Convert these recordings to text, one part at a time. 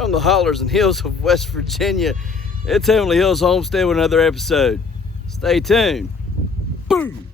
From the hollers and hills of West Virginia, it's Heavenly Hills Homestead with another episode. Stay tuned. Boom!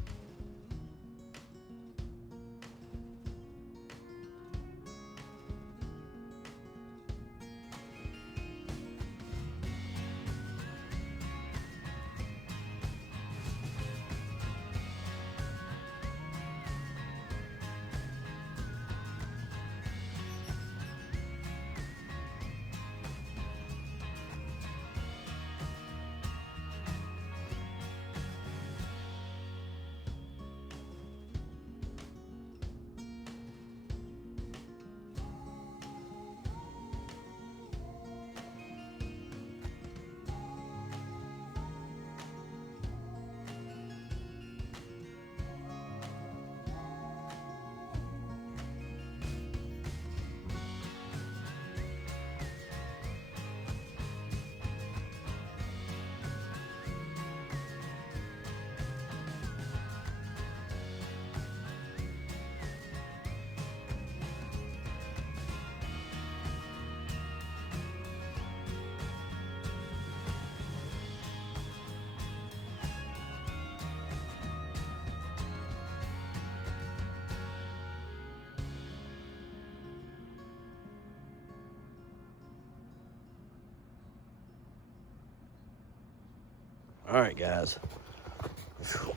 All right, guys,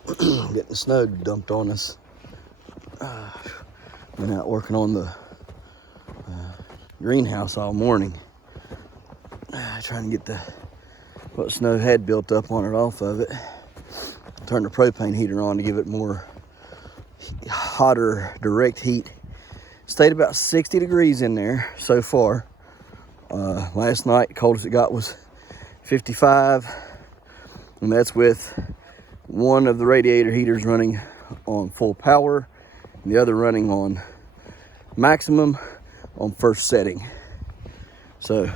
getting the snow dumped on us. Been out working on the greenhouse all morning, trying to get what snow had built up on it off of it. Turned the propane heater on to give it more hotter direct heat. Stayed about 60 degrees in there so far. Last night, coldest it got was 55. And that's with one of the radiator heaters running on full power and the other running on maximum on first setting. So,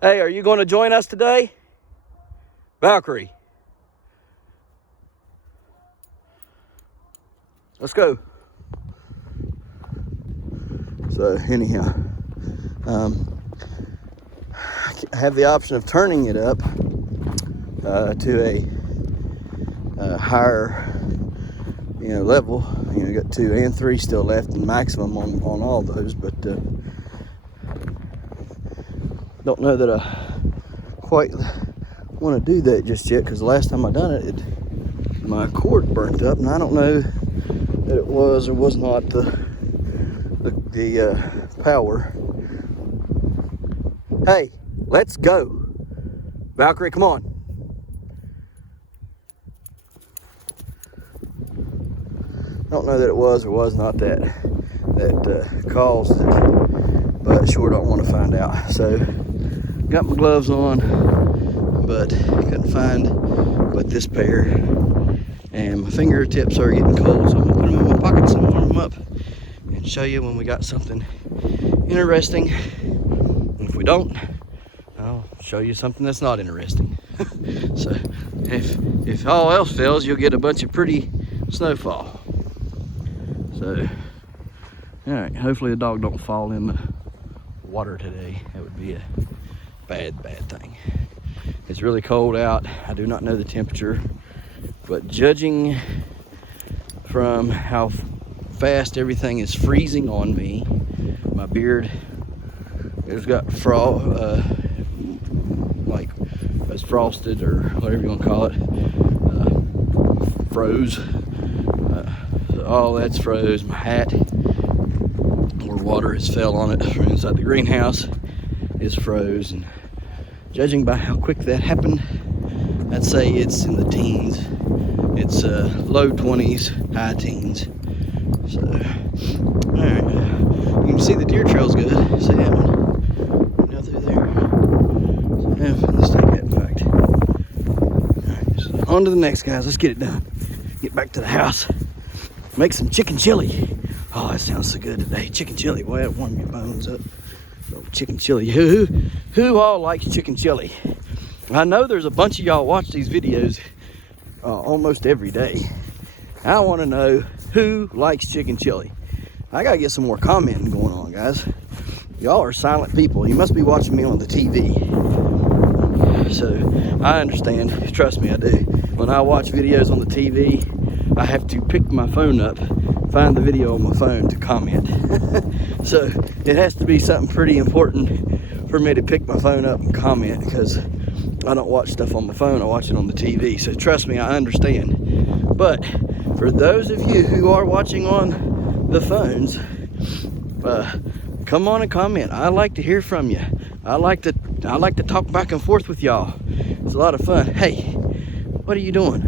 hey, are you going to join us today? Valkyrie. Let's go. So anyhow, I have the option of turning it up to a higher, level. Got 2 and 3 still left, and maximum on all those. But don't know that I quite want to do that just yet, because the last time I done it, my cord burnt up, and I don't know that it was or was not the power. Hey, let's go. Valkyrie, come on. Don't know that it was or was not that caused it, but sure don't want to find out. So, got my gloves on, but couldn't find but this pair. And my fingertips are getting cold, so I'm gonna put them in my pockets and warm them up and show you when we got something interesting. And if we don't, I'll show you something that's not interesting. So if all else fails, you'll get a bunch of pretty snowfall. So, all right, hopefully the dog don't fall in the water today. That would be a bad thing. It's really cold out. I do not know the temperature, but judging from how fast everything is freezing on me, my beard has got like it's frosted, or whatever you want to call it, froze. All that's froze. My hat, where water has fell on it from inside the greenhouse, is froze. And judging by how quick that happened, I'd say it's in the teens. It's low 20s, high teens. So, all right, you can see the deer trail's good. See that one? Down through there. So, yeah, let's take that fact. All right, so on to the next, guys. Let's get it done. Get back to the house. Make some chicken chili. Oh, that sounds so good today. Chicken chili. Boy, that warmed your bones up. Oh, chicken chili. Who all likes chicken chili? I know there's a bunch of y'all watch these videos almost every day. I want to know who likes chicken chili. I gotta get some more commenting going on, guys. Y'all are silent people. You must be watching me on the TV. So I understand. Trust me, I do. When I watch videos on the TV, I have to pick my phone up, find the video on my phone to comment. So it has to be something pretty important for me to pick my phone up and comment, because I don't watch stuff on my phone, I watch it on the TV. So trust me, I understand. But for those of you who are watching on the phones, come on and comment. I like to hear from you. I like to talk back and forth with y'all. It's a lot of fun. Hey, what are you doing?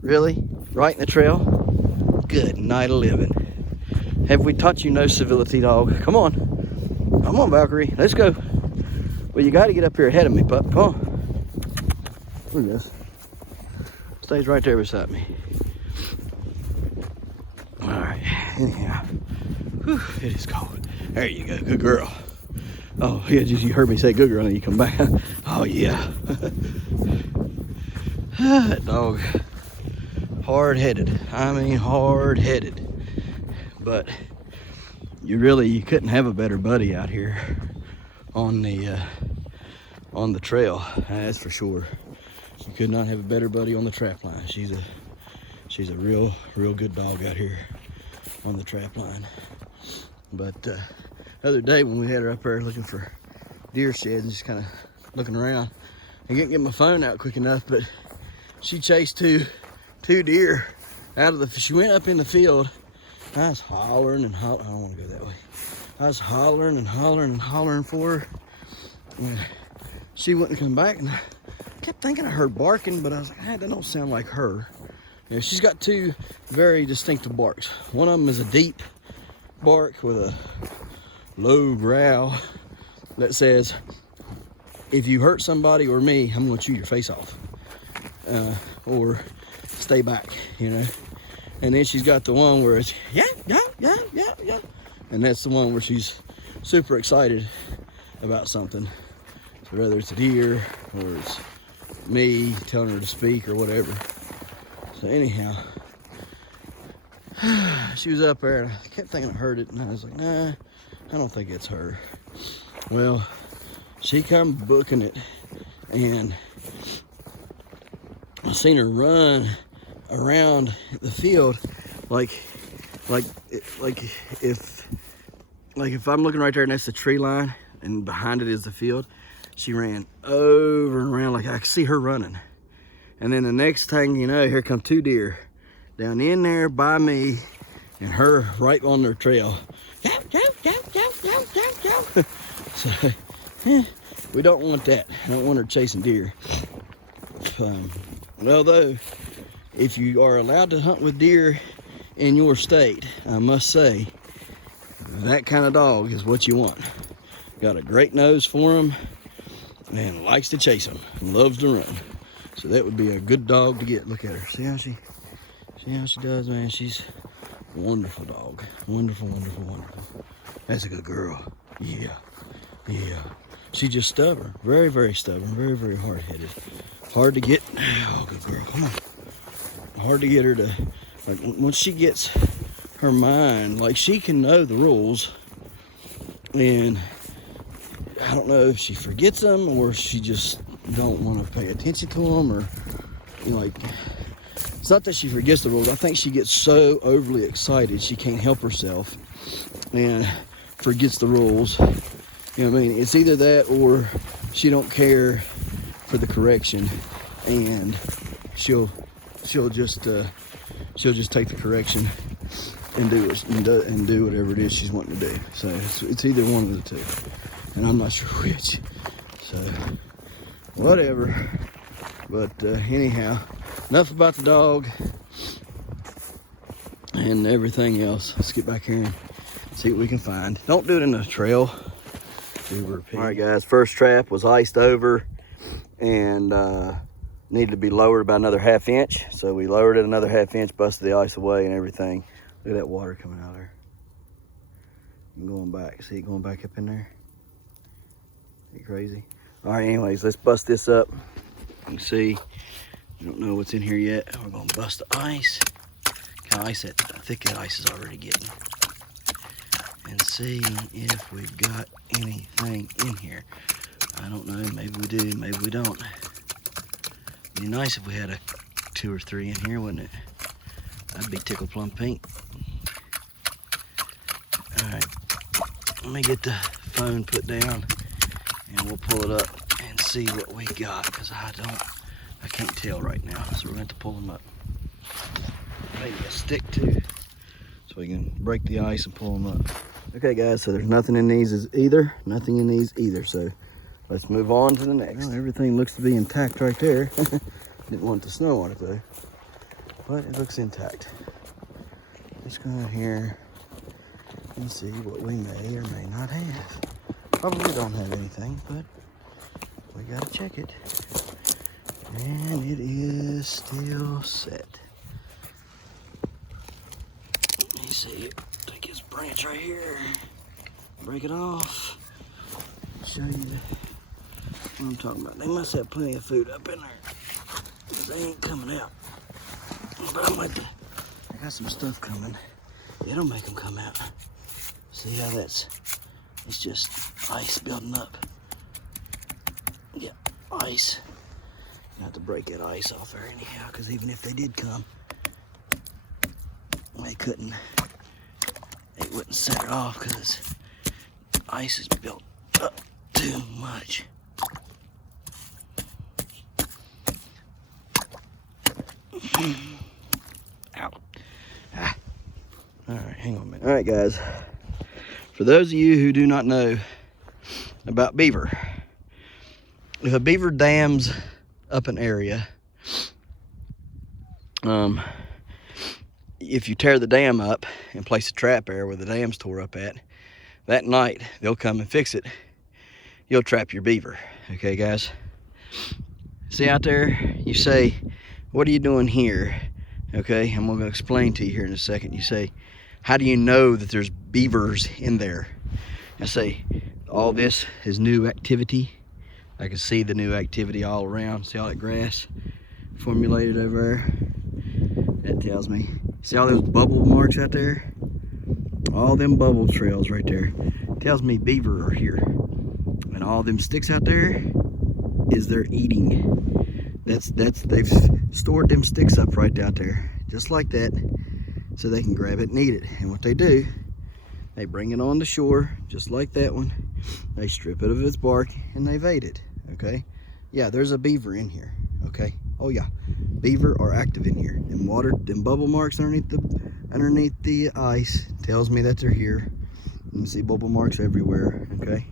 Really? Right in the trail? Good night of living. Have we taught you no civility, dog? Come on. Come on, Valkyrie. Let's go. Well, you got to get up here ahead of me, pup. Come on. Look at this. Stays right there beside me. All right. Anyhow. Whew, it is cold. There you go. Good girl. Oh, yeah, you heard me say good girl and you come back. Oh, yeah. That dog. Hard-headed. I mean, hard-headed. But you couldn't have a better buddy out here on the trail. That's for sure. You could not have a better buddy on the trap line. She's a real good dog out here on the trap line. But the other day when we had her up there looking for deer sheds and just kind of looking around, I couldn't get my phone out quick enough, but she chased two deer out of the. She went up in the field. I was hollering and hollering. I don't want to go that way. I was hollering and hollering and hollering for her. And she wouldn't come back, and I kept thinking I heard barking, but I was like, that don't sound like her. You know, she's got two very distinctive barks. One of them is a deep bark with a low growl that says, if you hurt somebody or me, I'm going to chew your face off, or stay back, you know. And then she's got the one where it's yeah, and that's the one where she's super excited about something. So whether it's a deer or it's me telling her to speak or whatever. So anyhow, she was up there and I kept thinking I heard it, and I was like, nah, I don't think it's her. Well, she come booking it, and I seen her run around the field like if I'm looking right there and that's the tree line and behind it is the field, she ran over and around like I could see her running. And then the next thing you know, here come two deer down in there by me and her right on their trail. So we don't want that. I don't want her chasing deer. Although if you are allowed to hunt with deer in your state, I must say that kind of dog is what you want. Got a great nose for him and likes to chase them, loves to run. So that would be a good dog to get. Look at her. See how she does, man. She's a wonderful dog. Wonderful. That's a good girl. Yeah. She's just stubborn. Very stubborn. Very hard-headed. Hard to get. Oh, good girl. Come on. Hard to get her to, like, once she gets her mind, like, she can know the rules, and I don't know if she forgets them or she just don't want to pay attention to them, or, you know, like, it's not that she forgets the rules. I think she gets so overly excited she can't help herself and forgets the rules. You know what I mean? It's either that or she don't care for the correction, and she'll just take the correction and do whatever it is she's wanting to do. So it's either one of the two, and I'm not sure which. So whatever. But anyhow, enough about the dog and everything else. Let's get back here and see what we can find. Don't do it in the trail. All right, guys. First trap was iced over and needed to be lowered about another 1/2 inch. So we lowered it another 1/2 inch, busted the ice away and everything. Look at that water coming out of there. I'm going back. See it going back up in there? Are you crazy? All right, anyways, let's bust this up. You can see, I don't know what's in here yet. We're gonna bust the ice. Kind of ice that thick that ice is already getting. and see if we've got anything in here. I don't know, maybe we do, maybe we don't. It'd be nice if we had 2 or 3 in here, wouldn't it? That'd be tickle plum pink. All right, let me get the phone put down and we'll pull it up and see what we got, because I can't tell right now. So we're going to have to pull them up. Maybe a stick too, so we can break the ice and pull them up. Okay guys, so there's nothing in these either, nothing in these either. So let's move on to the next. Well, everything looks to be intact right there. Didn't want the snow on it though, but it looks intact. Let's go in here and see what we may or may not have. Probably don't have anything, but we gotta check it. And it is still set. Let me see, take this branch right here, break it off, show you what I'm talking about. They must have plenty of food up in there, because they ain't coming out. But I got some stuff coming. It'll make them come out. See how it's just ice building up. Yeah, ice. You have to break that ice off there anyhow, because even if they did come, they wouldn't set it off, because ice is built up too much. Out. Ah. All right, hang on a minute. All right, guys. For those of you who do not know about beaver, if a beaver dams up an area, if you tear the dam up and place a trap there where the dam's tore up at, that night they'll come and fix it. You'll trap your beaver. Okay, guys? See out there? You say, what are you doing here? Okay, I'm going to explain to you here in a second. You say, how do you know that there's beavers in there? I say, all this is new activity. I can see the new activity all around. See all that grass formulated over there? That tells me. See all those bubble marks out there? All them bubble trails right there. Tells me beaver are here. And all them sticks out there is they're eating. They've stored them sticks up right out there, just like that, so they can grab it and eat it. And what they do, they bring it on the shore, just like that one. They strip it of its bark and they've ate it. Okay, yeah, there's a beaver in here. Okay, oh yeah, beaver are active in here. Them bubble marks underneath the ice tells me that they're here. You can see bubble marks everywhere. Okay,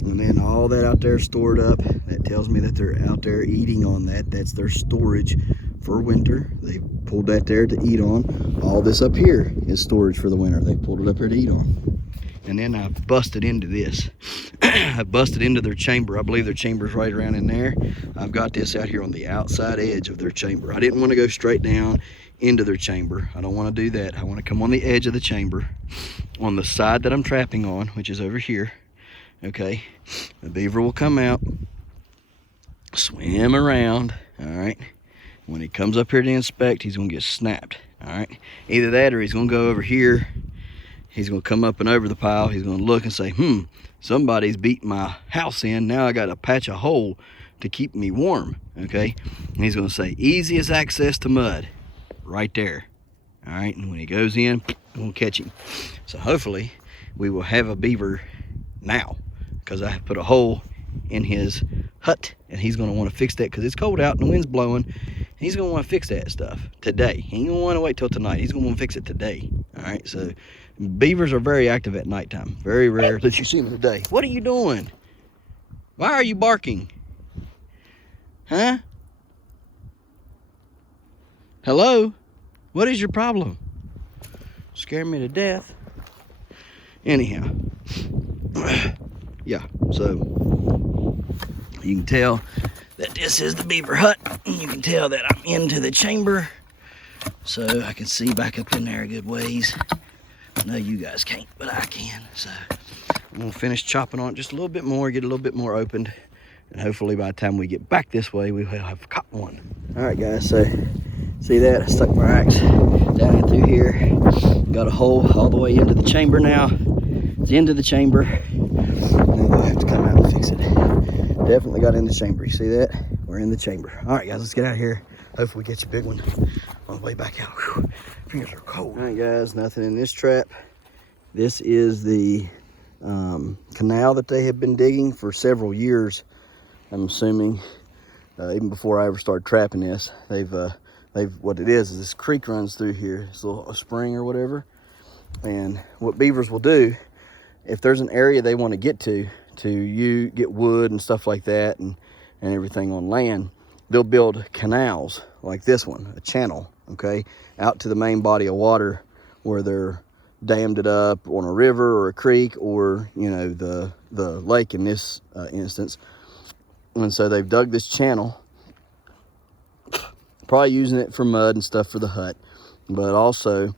and then all that out there stored up, that tells me that they're out there eating on that. That's their storage for winter. They pulled that there to eat on. All this up here is storage for the winter. They pulled it up here to eat on. And then I've busted into this. I've busted into their chamber. I believe their chamber's right around in there. I've got this out here on the outside edge of their chamber. I didn't want to go straight down into their chamber. I don't want to do that. I want to come on the edge of the chamber, on the side that I'm trapping on, which is over here. Okay, the beaver will come out, swim around. All right, when he comes up here to inspect, he's gonna get snapped. All right, either that or he's gonna go over here. He's gonna come up and over the pile. He's gonna look and say, somebody's beating my house in. Now I got to patch a hole to keep me warm. Okay, and he's gonna say, easiest access to mud right there. All right, and when he goes in, we'll catch him. So hopefully we will have a beaver now, because I have put a hole in his hut, and he's going to want to fix that because it's cold out and the wind's blowing. He's going to want to fix that stuff today. He ain't going to want to wait till tonight. He's going to want to fix it today. All right, so beavers are very active at nighttime. Very rare that you see them today. What are you doing? Why are you barking? Huh? Hello? What is your problem? Scare me to death. Anyhow, yeah, so you can tell that this is the beaver hut. You can tell that I'm into the chamber, so I can see back up in there a good ways. I know you guys can't, but I can. So I'm gonna finish chopping on it just a little bit more, get a little bit more opened, and hopefully by the time we get back this way, we will have caught one. All right, guys, so see that? I stuck my axe down in through here. Got a hole all the way into the chamber now. It's into the chamber. And they'll have to come out and fix it. Definitely got in the chamber. You see that? We're in the chamber. All right, guys, let's get out of here. Hopefully we catch a big one on the way back out. Whew. Fingers are cold. All right, guys, nothing in this trap. This is the canal that they have been digging for several years, I'm assuming. Even before I ever started trapping this, they've what it is this creek runs through here. It's a spring or whatever. And what beavers will do, if there's an area they want to get to you get wood and stuff like that and everything on land, they'll build canals like this one, a channel, okay, out to the main body of water where they're dammed it up on a river or a creek or, you know, the lake in this instance. And so they've dug this channel, probably using it for mud and stuff for the hut, but also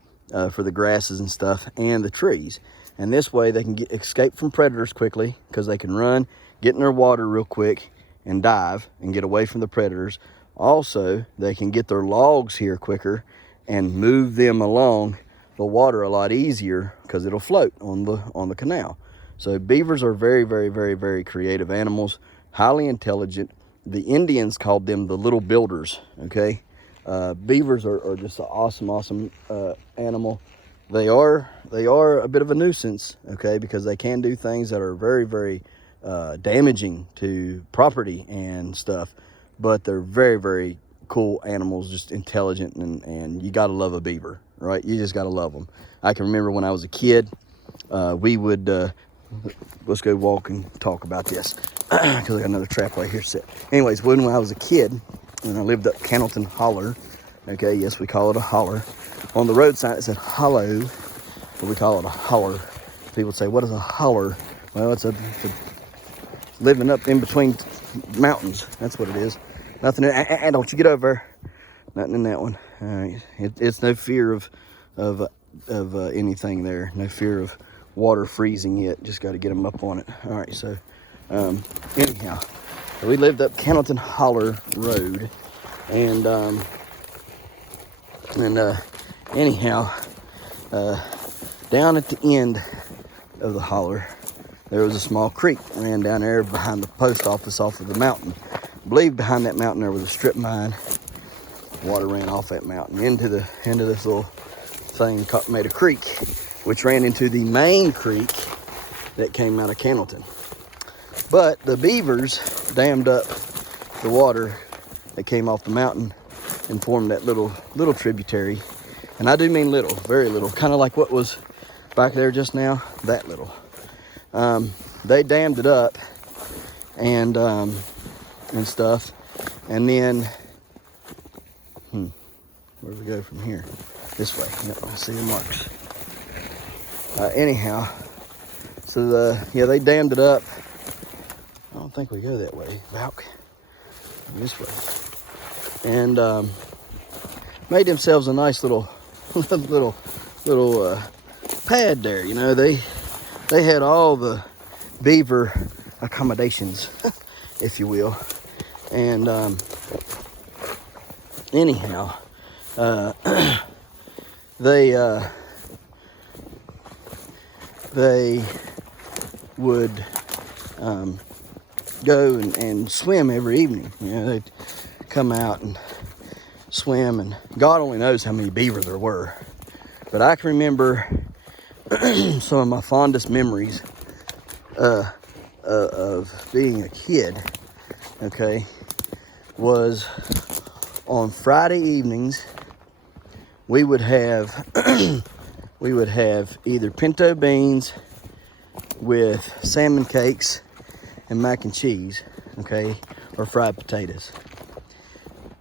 for the grasses and stuff and the trees. And this way they can escape from predators quickly because they can run, get in their water real quick and dive and get away from the predators. Also, they can get their logs here quicker and move them along the water a lot easier because it'll float on the canal. So beavers are very, very, very, very creative animals, highly intelligent. The Indians called them the little builders, okay? Beavers are just an awesome animal. They are a bit of a nuisance, okay, because they can do things that are very, very damaging to property and stuff, but they're very, very cool animals, just intelligent, and you gotta love a beaver, right? You just gotta love them. I can remember when I was a kid, we would let's go walk and talk about this because I got another trap right here set. Anyways, when I was a kid and I lived up Cannleton Holler, okay, yes, we call it a holler. On the road sign it said hollow, but we call it a holler. People say, what is a holler? Well, it's a living up in between mountains. That's what it is. Nothing. And don't you get over there. Nothing in that one. All right. It's no fear of anything there. No fear of water freezing it. Just got to get them up on it. All right. So anyhow, we lived up Cannleton Holler Road, and anyhow, down at the end of the holler, there was a small creek ran down there behind the post office off of the mountain. I believe behind that mountain there was a strip mine. Water ran off that mountain into this little thing made a creek, which ran into the main creek that came out of Cannleton. But the beavers dammed up the water that came off the mountain and formed that little tributary. And I do mean little, very little, kind of like what was back there just now, that little. They dammed it up and stuff, and then where do we go from here? This way. Yep, I see the marks. Anyhow, so they dammed it up. I don't think we go that way, Valk. This way, and made themselves a nice little pad there. You know, they had all the beaver accommodations, if you will. And anyhow, they would go and swim every evening. You know, they'd come out and swim, and God only knows how many beaver there were. But I can remember some of my fondest memories of being a kid, okay, was on Friday evenings. We would have either pinto beans with salmon cakes and mac and cheese, okay, or fried potatoes,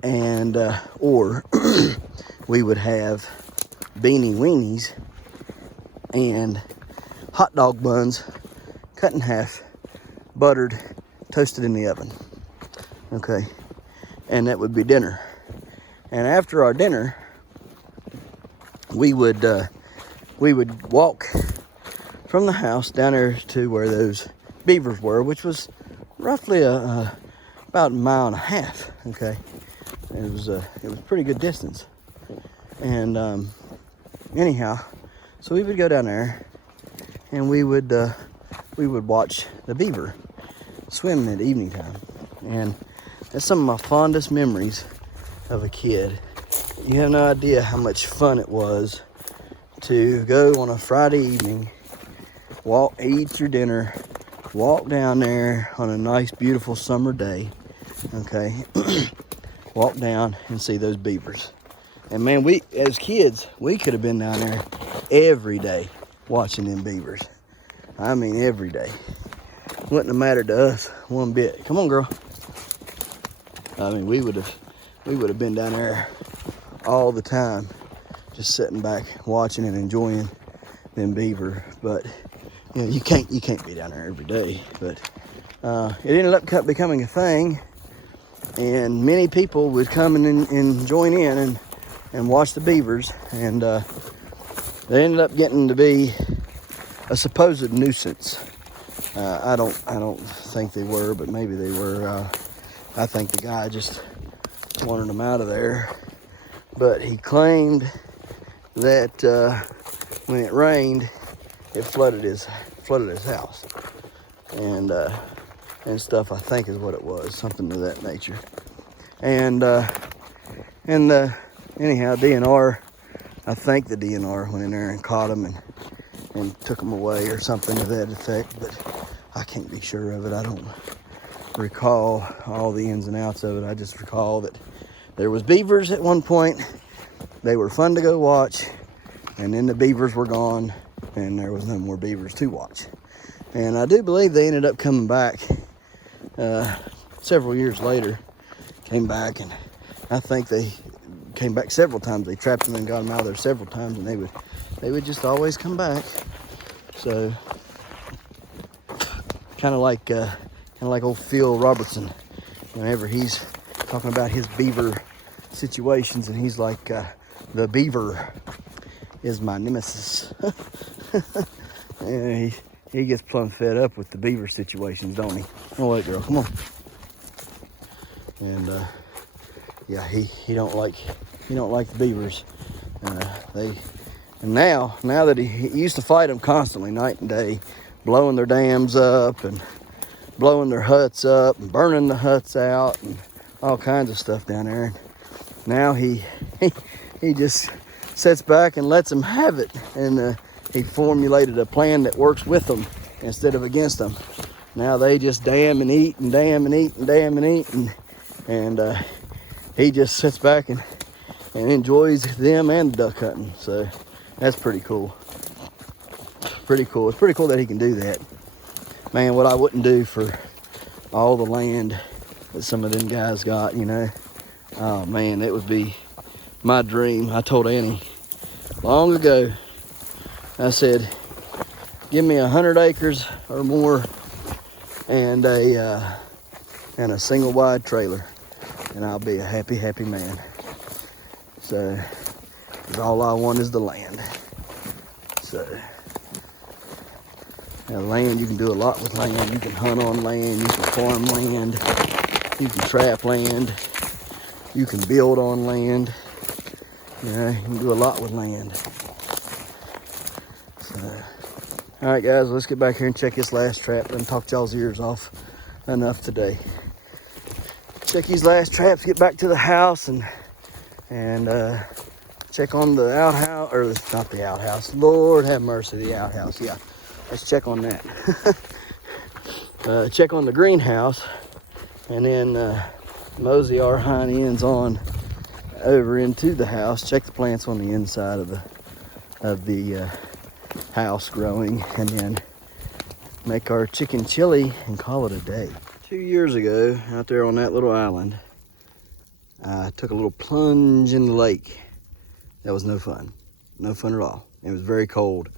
and or we would have beanie weenies and hot dog buns cut in half, buttered, toasted in the oven, okay, and that would be dinner. And after our dinner, we would walk from the house down there to where those beavers were, which was roughly about a mile and a half, okay. It was a pretty good distance. And anyhow, so we would go down there and we would watch the beaver swimming at evening time. And that's some of my fondest memories of a kid. You have no idea how much fun it was to go on a Friday evening, eat your dinner, walk down there on a nice, beautiful summer day, okay? Walk down and see those beavers. And man, we, as kids, we could have been down there every day watching them beavers. I mean, every day. Wouldn't have mattered to us one bit. Come on, girl. I mean, we would have been down there all the time, just sitting back, watching and enjoying them beaver. But you know, you can't be down there every day. But it ended up becoming a thing, and many people would come and join in and watch the beavers, and they ended up getting to be a supposed nuisance. I don't think they were, but maybe they were. I think the guy just wanted them out of there. But he claimed that when it rained, it flooded his house and stuff. I think is what it was, something of that nature. And anyhow, DNR. I think the DNR went in there and caught him and took him away or something to that effect. But I can't be sure of it. I don't recall all the ins and outs of it. I just recall that there was beavers at one point. They were fun to go watch, and then the beavers were gone, and there was no more beavers to watch. And I do believe they ended up coming back several years later. Came back, and I think they came back several times. They trapped them and got them out of there several times, and they would just always come back. So kind of like old Phil Robertson, whenever he's talking about his beaver situations, and he's like, the beaver is my nemesis. And he gets plumb fed up with the beaver situations, don't he? Oh wait, girl, come on. And yeah, he don't like the beavers. And now that he used to fight them constantly, night and day, blowing their dams up and blowing their huts up and burning the huts out and all kinds of stuff down there. And now he just sits back and lets them have it. And he formulated a plan that works with them instead of against them. Now they just dam and eat and dam and eat and dam and eat, and he just sits back and enjoys them and duck hunting. So that's pretty cool. Pretty cool. It's pretty cool that he can do that. Man, what I wouldn't do for all the land that some of them guys got, you know. Oh man, that would be my dream. I told Annie long ago, I said, give me 100 acres or more and a single wide trailer, and I'll be a happy, happy man. So, 'cause all I want is the land. So, now land, you can do a lot with land. You can hunt on land, you can farm land, you can trap land, you can build on land. You know, you can do a lot with land. So, all right, guys, let's get back here and check this last trap and talk y'all's ears off enough today. Check these last traps, get back to the house, and check on the outhouse, or not the outhouse. Lord have mercy, the outhouse. Yeah, let's check on that. Check on the greenhouse, and then mosey our hind ends on over into the house. Check the plants on the inside of the house growing, and then make our chicken chili and call it a day. 2 years ago, out there on that little island, I took a little plunge in the lake. That was no fun. No fun at all. It was very cold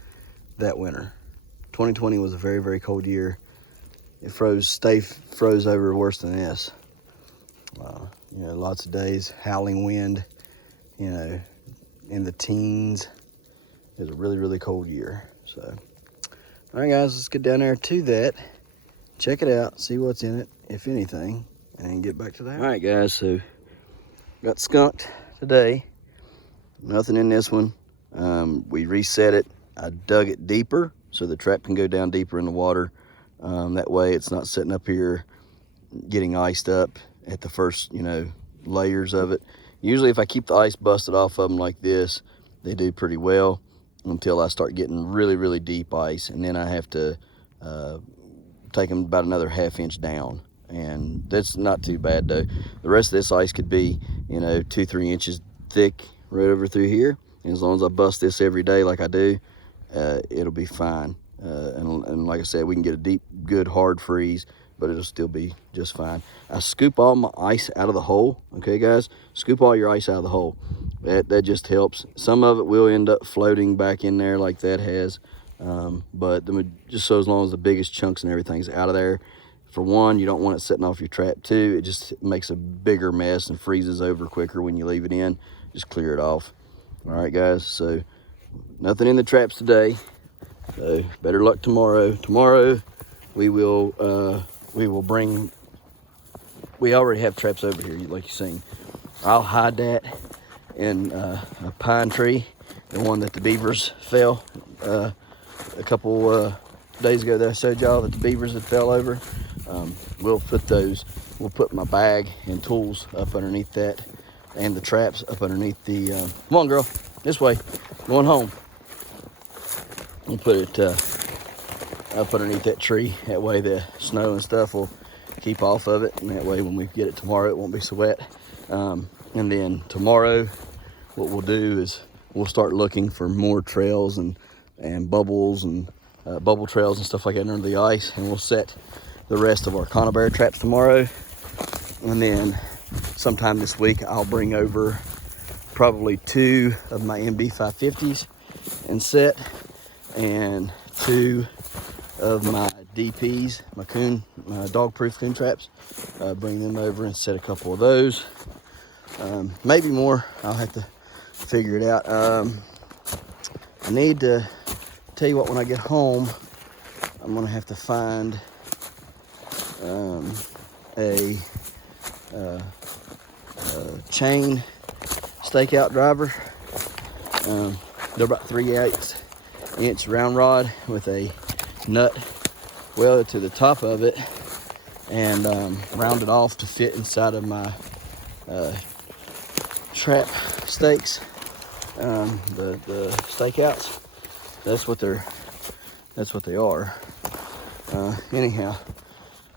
that winter. 2020 was a very, very cold year. It froze over worse than this. You know, lots of days, howling wind, you know, in the teens. It was a really, really cold year. So, all right, guys, let's get down there to that. Check it out, see what's in it, if anything, and then get back to that. All right, guys, so got skunked today. Nothing in this one. We reset it. I dug it deeper so the trap can go down deeper in the water. That way it's not sitting up here getting iced up at the first, you know, layers of it. Usually if I keep the ice busted off of them like this, they do pretty well until I start getting really, really deep ice, and then I have to take them about another ½ inch down. And that's not too bad though. The rest of this ice could be, you know, 2-3 inches thick right over through here. And as long as I bust this every day like I do, it'll be fine. And like I said, we can get a deep, good, hard freeze, but it'll still be just fine. I scoop all my ice out of the hole, okay guys? Scoop all your ice out of the hole. That just helps. Some of it will end up floating back in there like that has, but just so as long as the biggest chunks and everything's out of there. For one, you don't want it setting off your trap. Two, it just makes a bigger mess and freezes over quicker when you leave it in. Just clear it off. All right, guys, so nothing in the traps today. So better luck tomorrow. Tomorrow we will bring, we already have traps over here, like you've seen. I'll hide that in a pine tree, the one that the beavers fell a couple days ago that I showed y'all that the beavers had fell over. We'll put my bag and tools up underneath that, and the traps up underneath the, come on girl, this way, going home. We'll put it up underneath that tree. That way the snow and stuff will keep off of it, and that way when we get it tomorrow, it won't be so wet. And then tomorrow, what we'll do is we'll start looking for more trails and bubbles and bubble trails and stuff like that under the ice, and we'll set the rest of our conibear traps tomorrow. And then sometime this week, I'll bring over probably 2 of my MB550s and set, and 2 of my DPs, my dog-proof coon traps. Bring them over and set a couple of those. Maybe more. I'll have to figure it out. I need to tell you what, when I get home, I'm gonna have to find a chain stakeout driver. They're about 3/8 inch round rod with a nut welded to the top of it, and rounded off to fit inside of my trap stakes, the stakeouts. That's what they are. Anyhow,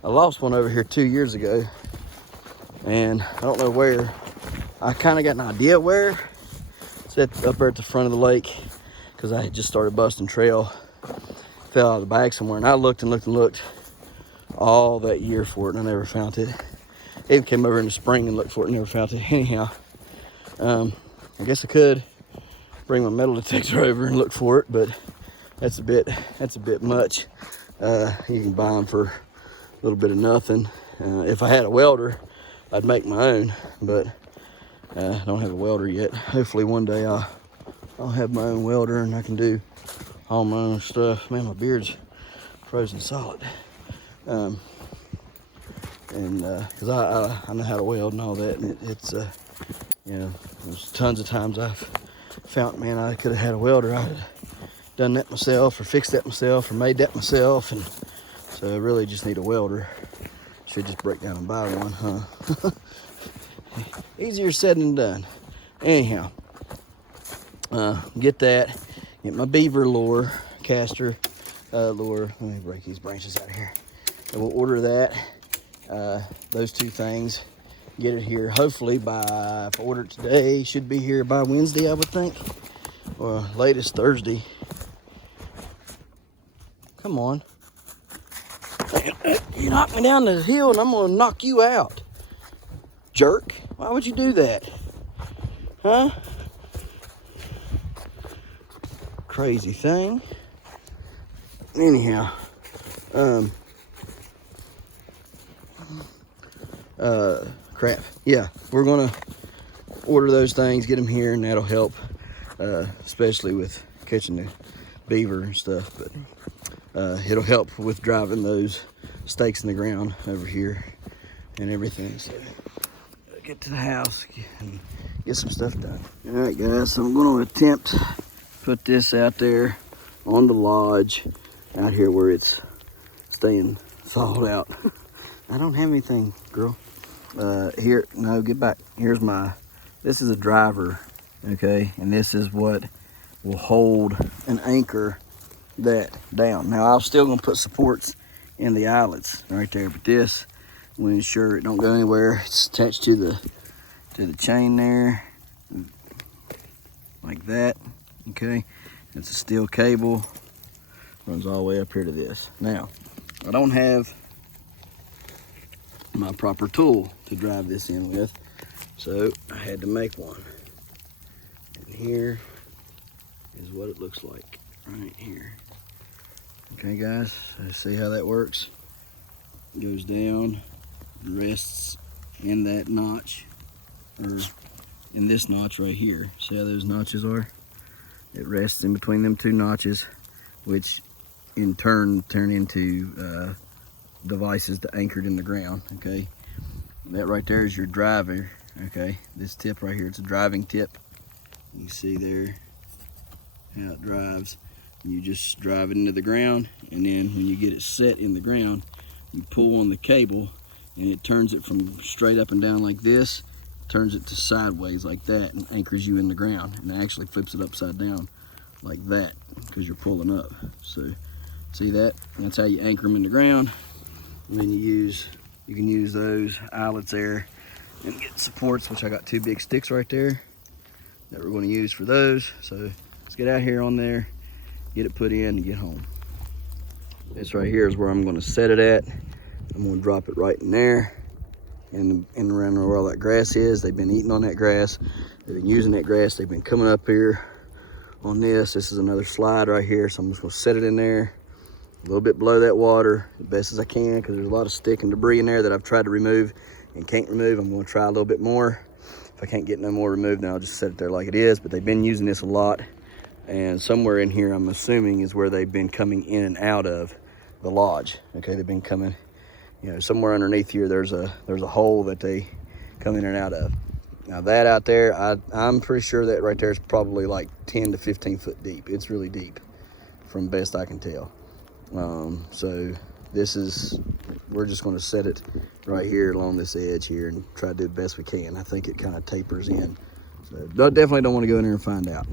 I lost one over here 2 years ago, and I don't know where. I kind of got an idea where. It's up there at the front of the lake, because I had just started busting trail. Fell out of the bag somewhere, and I looked and looked and looked all that year for it, and I never found it. Even came over in the spring and looked for it and never found it. Anyhow, I guess I could bring my metal detector over and look for it, but that's a bit much. You can buy them for a little bit of nothing. If I had a welder, I'd make my own, but I don't have a welder yet. Hopefully one day I'll have my own welder and I can do all my own stuff. Man, my beard's frozen solid. And because I know how to weld and all that, and it's you know, there's tons of times I've found, man, I could have had a welder. I'd have done that myself, or fixed that myself, or made that myself, and so I really just need a welder. Should just break down and buy one, huh? Easier said than done. Anyhow, get that. Get my beaver lure, caster lure. Let me break these branches out of here. And we'll order that. Those 2 things. Get it here. Hopefully by, if I order it today, should be here by Wednesday, I would think, or latest Thursday. Come on. You knocked me down the hill, and I'm gonna knock you out, jerk. Why would you do that? Huh? Crazy thing. Anyhow, crap. Yeah, we're gonna order those things, get them here, and that'll help, especially with catching the beaver and stuff. But it'll help with driving those stakes in the ground over here and everything. So get to the house and get some stuff done. All right, guys, so I'm going to attempt to put this out there on the lodge out here where it's staying thawed out. I don't have anything, girl. Here, no, get back. Here's this is a driver, okay? And this is what will hold and anchor that down. Now, I'm still gonna put supports in the eyelets right there, but this will ensure it don't go anywhere. It's attached to the chain there, like that, okay? It's a steel cable, runs all the way up here to this. Now, I don't have my proper tool to drive this in with, so I had to make one. And here is what it looks like right here. Okay, guys, see how that works? It goes down, rests in that notch, or in this notch right here. See how those notches are? It rests in between them two notches, which in turn turn into devices to anchored in the ground, okay? That right there is your driver, okay? This tip right here, it's a driving tip. You see there how it drives. You just drive it into the ground, and then when you get it set in the ground, you pull on the cable, and it turns it from straight up and down like this, turns it to sideways like that, and anchors you in the ground, and it actually flips it upside down like that, because you're pulling up. So, see that? That's how you anchor them in the ground. And then you can use those eyelets there and get supports, which I got 2 big sticks right there that we're going to use for those. So let's get out here on there, get it put in, and get home. This right here is where I'm going to set it at. I'm going to drop it right in there, and around where all that grass is. They've been eating on that grass. They've been using that grass. They've been coming up here on this. This is another slide right here, so I'm just going to set it in there a little bit below that water, as best as I can, because there's a lot of stick and debris in there that I've tried to remove and can't remove. I'm going to try a little bit more. If I can't get no more removed, then I'll just set it there like it is. But they've been using this a lot, and somewhere in here, I'm assuming, is where they've been coming in and out of the lodge. Okay, they've been coming, you know, somewhere underneath here. There's a hole that they come in and out of. Now that out there, I'm pretty sure that right there is probably like 10 to 15 foot deep. It's really deep, from best I can tell. So we're just going to set it right here along this edge here and try to do the best we can. I think it kind of tapers in, so definitely don't want to go in there and find out.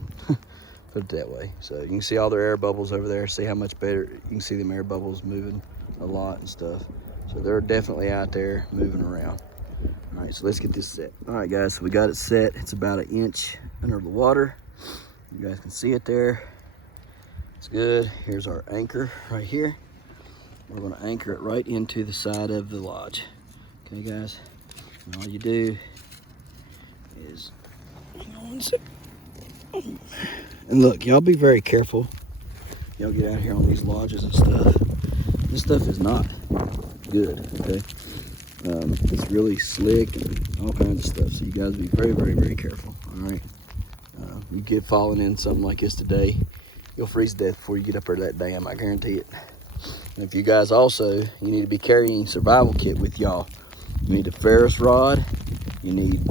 Put it that way. So you can see all their air bubbles over there. See how much better you can see them air bubbles moving a lot and stuff. So they're definitely out there moving around. All right, so let's get this set. All right, guys, so we got it set. It's about 1 inch under the water. You guys can see it there. It's good. Here's our anchor right here. We're going to anchor it right into the side of the lodge. Okay, guys? And all you do is, hang on a sec. And look, y'all be very careful. Y'all get out here on these lodges and stuff. This stuff is not good, okay? It's really slick and all kinds of stuff. So you guys be very, very, very careful, all right? You get falling in something like this today, you'll freeze to death before you get up there to that dam, I guarantee it. And if you guys also, you need to be carrying survival kit with y'all. You need a ferris rod, you need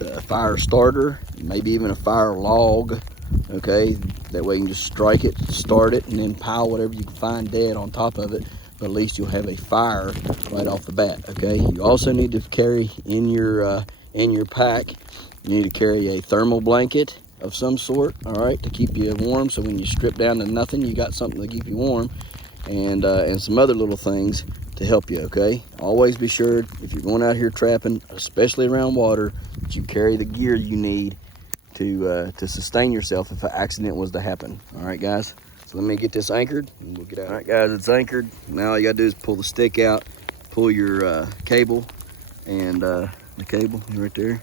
a fire starter, maybe even a fire log, okay? That way you can just strike it, start it, and then pile whatever you can find dead on top of it, but at least you'll have a fire right off the bat, okay? You also need to carry in your pack, you need to carry a thermal blanket of some sort, all right, to keep you warm, so when you strip down to nothing, you got something to keep you warm, and some other little things to help you, okay? Always be sure, if you're going out here trapping, especially around water, that you carry the gear you need to sustain yourself if an accident was to happen. All right, guys? So let me get this anchored, and we'll get out. All right, guys, it's anchored. Now all you gotta do is pull the stick out, pull your cable, and the cable right there.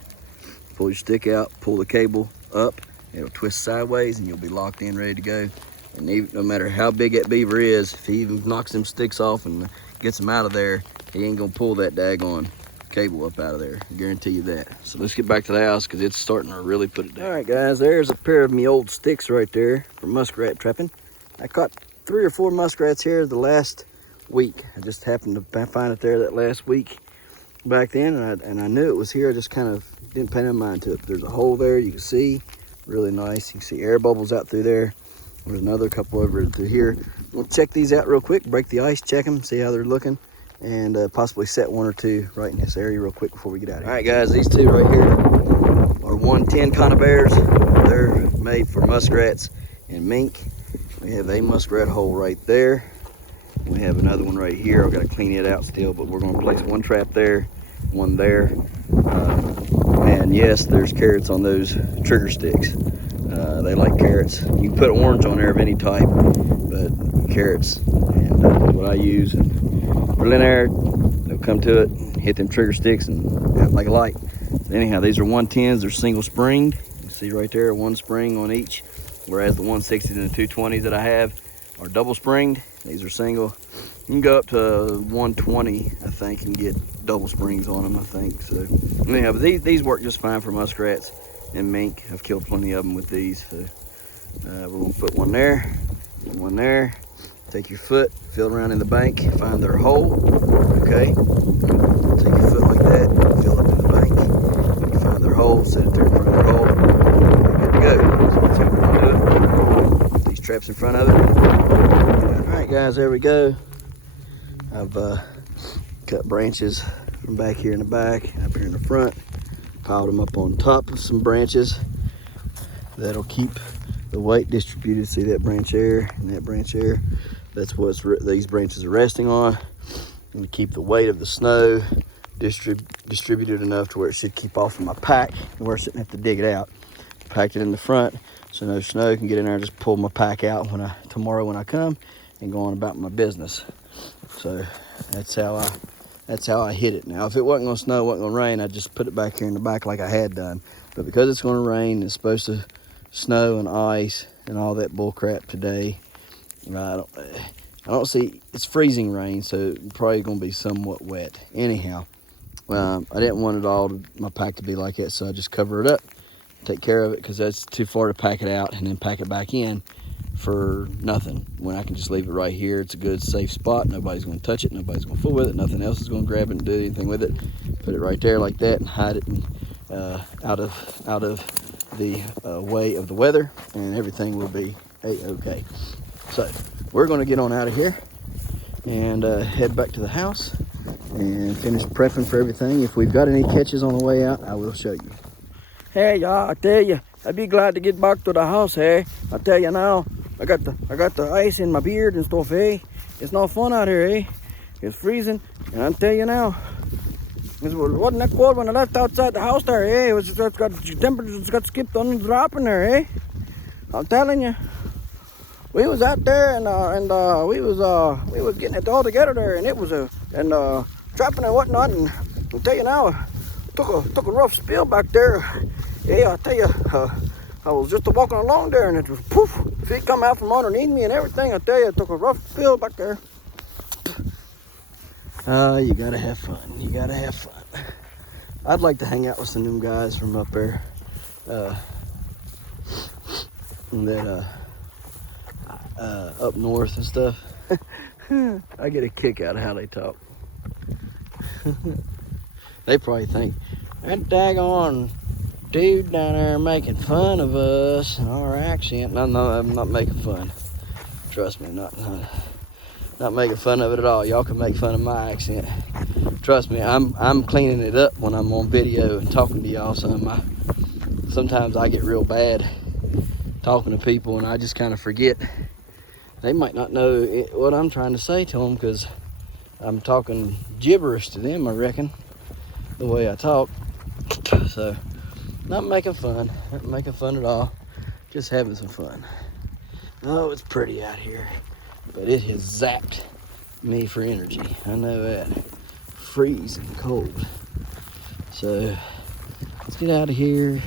Pull your stick out, pull the cable up, it'll twist sideways, and you'll be locked in, ready to go. And even, no matter how big that beaver is, if he even knocks them sticks off and gets them out of there, he ain't gonna pull that daggone cable up out of there. I guarantee you that. So let's get back to the house, because it's starting to really put it down. All right, guys, there's a pair of me old sticks right there for muskrat trapping. I caught 3 or 4 muskrats here the last week. I just happened to find it there that last week back then, and I knew it was here. I just kind of didn't pay no mind to it. But there's a hole there, you can see, really nice. You can see air bubbles out through there. There's another couple over through here. We'll check these out real quick, break the ice, check them, see how they're looking, and possibly set one or two right in this area real quick before we get out of here. All right, guys, these two right here are 110 conibears. They're made for muskrats and mink. We have a muskrat hole right there. We have another one right here. I've got to clean it out still, but we're going to place one trap there, one there. And yes, there's carrots on those trigger sticks. They like carrots. You can put orange on there of any type, but carrots and what I use. And reel in there, they'll come to it, hit them trigger sticks, and out like a light. Anyhow, these are 110s. They're single springed. You see right there, one spring on each. Whereas the 160s and the 220s that I have are double springed. These are single. You can go up to 120, I think, and get double springs on them, I think. So anyhow, but these work just fine for muskrats and mink. I've killed plenty of them with these. So we're gonna put one there, one there. Take your foot, feel around in the bank, find their hole. Okay. Take your foot like that, feel up in the bank. You find their hole, set it there in front of their hole. You're good to go. So that's how we're gonna do it. Put these traps in front of it. All right, guys, there we go. I've cut branches from back here in the back, up here in the front, piled them up on top of some branches. That'll keep the weight distributed. See that branch there and that branch there? That's what these branches are resting on. And to keep the weight of the snow distributed enough to where it should keep off of my pack, and where I shouldn't have to dig it out. Packed it in the front so no snow can get in there, and just pull my pack out tomorrow when I come and go on about my business. So that's how I hit it. Now, if it wasn't gonna snow, wasn't gonna rain, I'd just put it back here in the back like I had done. But because it's gonna rain, it's supposed to snow and ice and all that bull crap today. I don't see, it's freezing rain, so it's probably gonna be somewhat wet. Anyhow, I didn't want it all my pack to be like that, so I just cover it up, take care of it, because that's too far to pack it out and then pack it back in for nothing, when I can just leave it right here. It's a good safe spot. Nobody's going to touch it, nobody's going to fool with it, nothing else is going to grab it and do anything with it. Put it right there like that and hide it out of the way of the weather, and everything will be a-okay. So we're going to get on out of here and head back to the house and finish prepping for everything. If we've got any catches on the way out, I will show you. Hey y'all, I tell you, I'd be glad to get back to the house, hey. I tell you now, I got the ice in my beard and stuff, hey. It's not fun out here, hey. It's freezing, and I tell you now, it wasn't that cold when I left outside the house there, hey. It's got temperatures got skipped on and dropping there, hey. I'm telling you, we was out there and we was getting it all together there, and it was trapping and whatnot, and I'll tell you now, took a rough spill back there. Yeah, I tell you, I was just walking along there, and it was poof, feet come out from underneath me and everything. I tell you, I took a rough spill back there. You gotta have fun. You gotta have fun. I'd like to hang out with some of them guys from up there. Up north and stuff. I get a kick out of how they talk. They probably think, that daggone dude down there making fun of us and our accent. No, I'm not making fun. Trust me, not making fun of it at all. Y'all can make fun of my accent. Trust me, I'm cleaning it up when I'm on video and talking to y'all. Sometimes I get real bad talking to people, and I just kind of forget. They might not know what I'm trying to say to them, because I'm talking gibberish to them, I reckon, the way I talk. So, not making fun at all, just having some fun. Oh, it's pretty out here, but it has zapped me for energy. I know that. Freezing cold. So, let's get out of here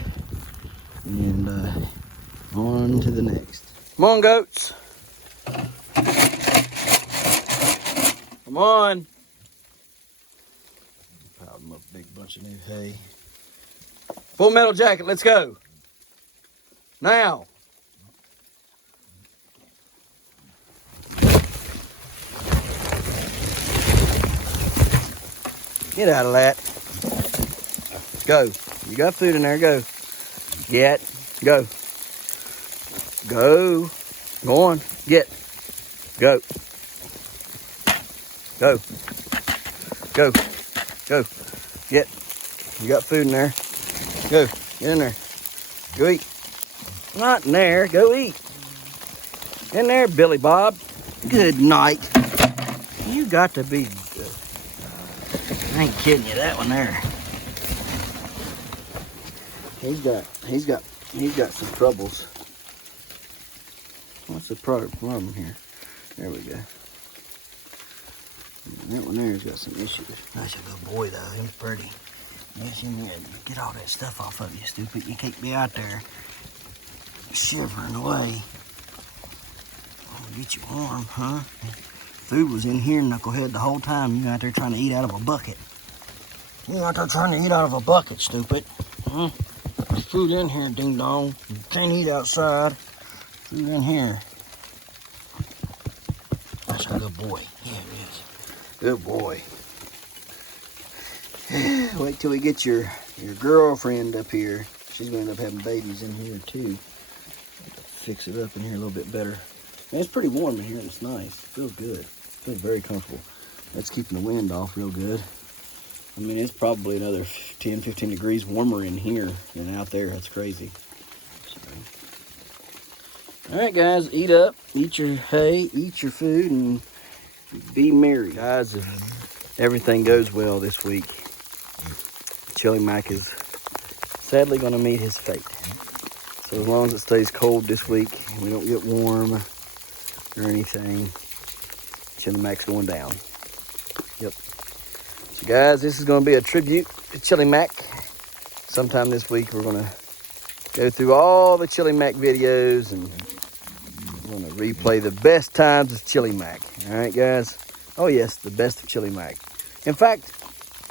and on to the next. Come on, goats. Come on. Piled them up a big bunch of new hay. Full Metal Jacket, let's go. Now. Get out of that. Go. You got food in there, go. Go. Go. Go on. Get. Go. Go. Go. Go. Get. You got food in there. Go. Get in there. Go eat. Not in there. Go eat. In there, Billy Bob. Good night. You got to be good. I ain't kidding you, that one there. He's got some troubles. What's the problem here? There we go. That one there's got some issues. That's a good boy though, he's pretty. Yes, you need to get all that stuff off of you, stupid. You can't be out there shivering away. I'll get you warm, huh? Food was in here, knucklehead, the whole time. You out there trying to eat out of a bucket. You out there trying to eat out of a bucket, stupid. Huh? There's food in here, ding dong. You can't eat outside. Food in here. That's a good boy. Yeah, it is. Good boy. Wait till we get your girlfriend up here. She's gonna end up having babies in here too. Fix it up in here a little bit better. Man, it's pretty warm in here and it's nice. It feels good. It feels very comfortable. That's keeping the wind off real good. I mean, it's probably another 10, 15 degrees warmer in here than out there. That's crazy. So. All right, guys, eat up. Eat your hay, eat your food, and be merry. Guys, if everything goes well this week, Chili Mac is sadly going to meet his fate. So as long as it stays cold this week, we don't get warm or anything, Chili Mac's going down. Yep. So guys, this is going to be a tribute to Chili Mac. Sometime this week we're going to go through all the Chili Mac videos and we're going to replay the best times of Chili Mac. All right, guys? Oh yes, the best of Chili Mac. In fact,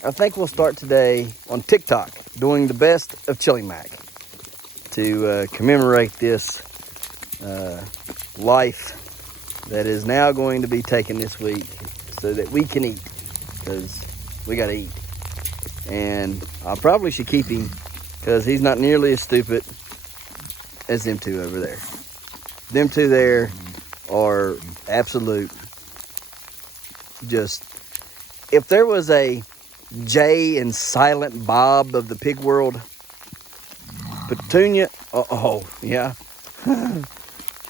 I think we'll start today on TikTok doing the best of Chili Mac to commemorate this life that is now going to be taken this week so that we can eat, because we got to eat. And I probably should keep him because he's not nearly as stupid as them two over there. Them two there are absolute just, if there was a Jay and Silent Bob of the pig world, Petunia, yeah.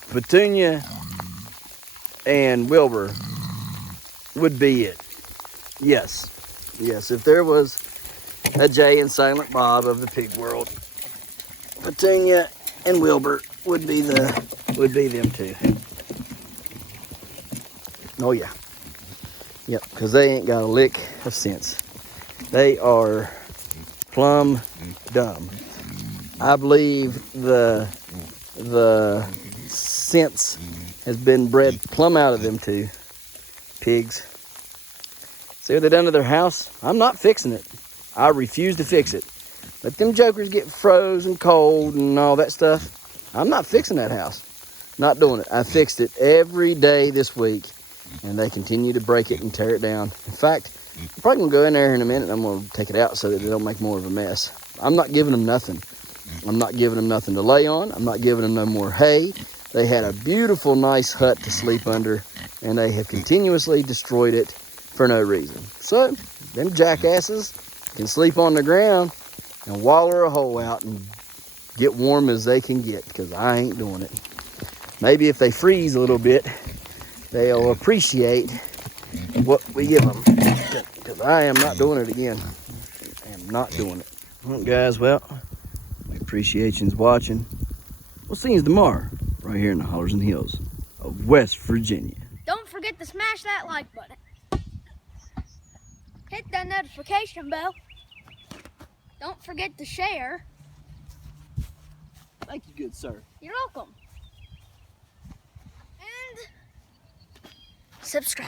Petunia and Wilbur would be it. Yes. Yes, if there was a Jay and Silent Bob of the pig world, Petunia and Wilbur would be them two. Oh yeah. Yep, because they ain't got a lick of sense. They are plumb dumb. I believe the sense has been bred plumb out of them two pigs. See what they done to their house? I'm not fixing it. I refuse to fix it. Let them jokers get frozen cold and all that stuff. I'm not fixing that house. Not doing it. I fixed it every day this week, and they continue to break it and tear it down. In fact, I'm probably going to go in there in a minute and I'm going to take it out so that they don't make more of a mess. I'm not giving them nothing. I'm not giving them nothing to lay on. I'm not giving them no more hay. They had a beautiful, nice hut to sleep under, and they have continuously destroyed it for no reason. So, them jackasses can sleep on the ground and waller a hole out and get warm as they can get, because I ain't doing it. Maybe if they freeze a little bit, they'll appreciate what we give them, because I am not doing it again. I am not doing it. All right, guys, well, we appreciate you watching. We'll see you tomorrow, right here in the hollers and hills of West Virginia. Don't forget to smash that like button. Hit that notification bell. Don't forget to share. Thank you, good sir. You're welcome. And subscribe.